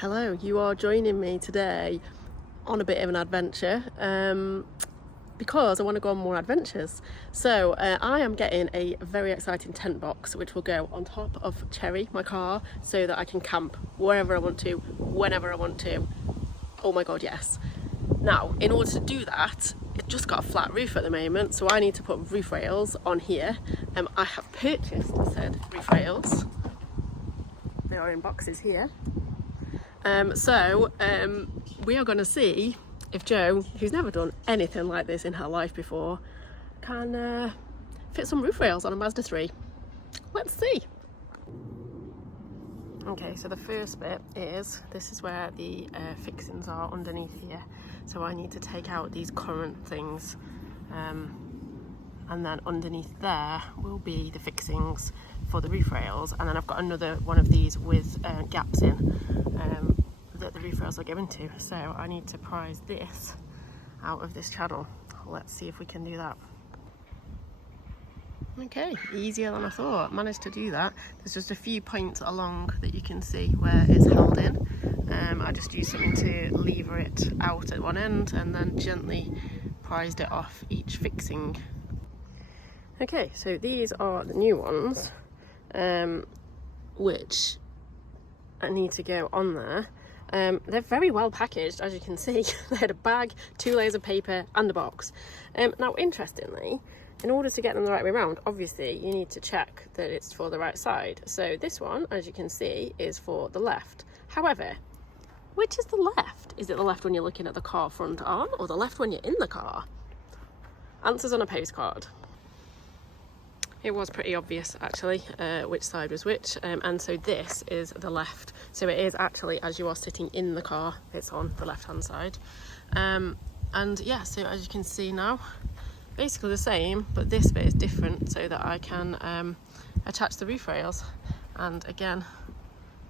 Hello, you are joining me today on a bit of an adventure because I want to go on more adventures. So I am getting a very exciting tent box which will go on top of Cherry, my car, so that I can camp wherever I want to, whenever I want to. Oh my god, yes. Now, in order to do that, it's just got a flat roof at the moment, so I need to put roof rails on here. I have purchased said roof rails. They are in boxes here. We are going to see if Jo, who's never done anything like this in her life before, can fit some roof rails on a Mazda 3. Let's see. Okay, so the first bit is, this is where the fixings are underneath here. So I need to take out these current things, and then underneath there will be the fixings for the roof rails, and then I've got another one of these with gaps in that the roof rails are going to. So I need to prise this out of this channel. Let's see if we can do that. Okay, easier than I thought. Managed to do that. There's just a few points along that you can see where it's held in. I just used something to lever it out at one end and then gently prised it off each fixing. Okay, so these are the new ones, which I need to go on there. They're very well packaged, as you can see. They had a bag, 2 layers of paper and a box. Now, interestingly, in order to get them the right way around, obviously you need to check that it's for the right side. So this one, as you can see, is for the left. However, which is the left? Is it the left when you're looking at the car front on, or the left when you're in the car? Answers on a postcard. It was pretty obvious actually which side was which, and so this is the left. So it is actually, as you are sitting in the car, it's on the left hand side. And yeah, so as you can see now, basically the same, but this bit is different so that I can attach the roof rails. And again,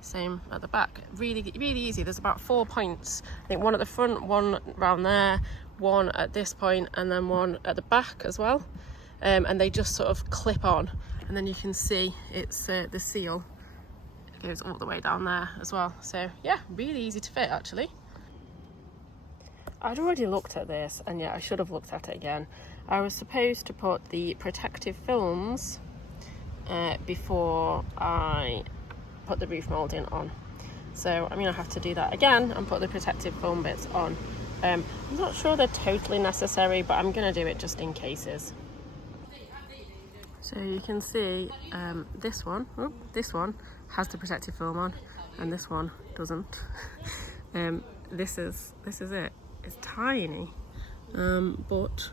same at the back. Really easy. There's about 4 points. I think one at the front, one round there, one at this point, and then one at the back as well. And they just sort of clip on, and then you can see it's the seal goes all the way down there as well. So yeah, really easy to fit actually. I'd already looked at this, and yeah, I should have looked at it again. I was supposed to put the protective films before I put the roof moulding on, so I'm gonna have to do that again and put the protective film bits on. I'm not sure they're totally necessary, but I'm gonna do it just in cases. So you can see this one has the protective film on, and this one doesn't. This is it. It's tiny, but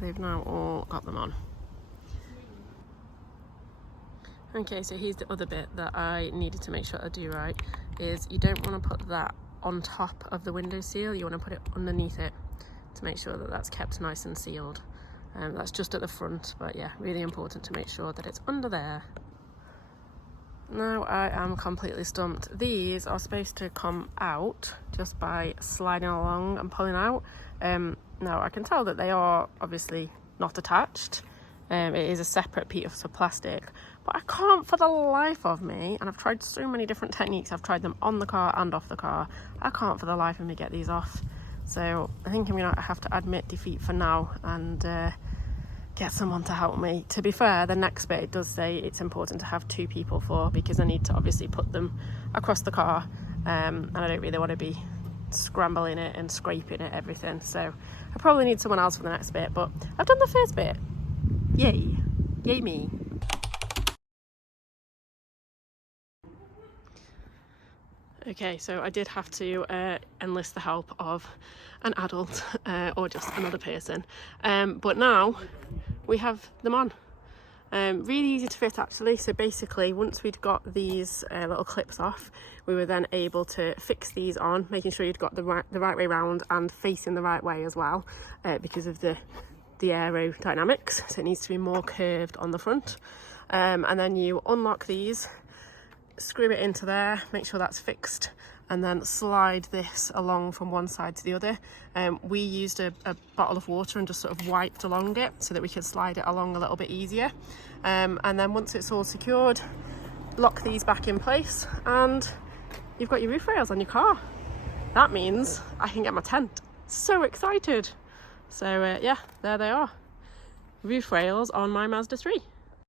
they've now all got them on. Okay, so here's the other bit that I needed to make sure I do right, is you don't want to put that on top of the window seal, you want to put it underneath it to make sure that that's kept nice and sealed. That's just at the front, but yeah, really important to make sure that it's under there. Now I am completely stumped. These are supposed to come out just by sliding along and pulling out. Now I can tell that they are obviously not attached. It is a separate piece of plastic, but I can't for the life of me, and I've tried so many different techniques. I've tried them on the car and off the car. I can't for the life of me get these off. So I think I'm gonna have to admit defeat for now and get someone to help me. To be fair, the next bit it does say it's important to have 2 people for, because I need to obviously put them across the car, and I don't really want to be scrambling it and scraping it, everything. So I probably need someone else for the next bit, but I've done the first bit. Yay me. Okay, so I did have to enlist the help of an adult or just another person, but now we have them on. Really easy to fit actually. So basically, once we'd got these little clips off, we were then able to fix these on, making sure you'd got the right way round and facing the right way as well, because of the aerodynamics. So it needs to be more curved on the front, and then you unlock these, screw it into there, make sure that's fixed, and then slide this along from one side to the other. We used a bottle of water and just sort of wiped along it so that we could slide it along a little bit easier. And then once it's all secured, lock these back in place and you've got your roof rails on your car. That means I can get my tent. So excited. So yeah, there they are. Roof rails on my Mazda 3.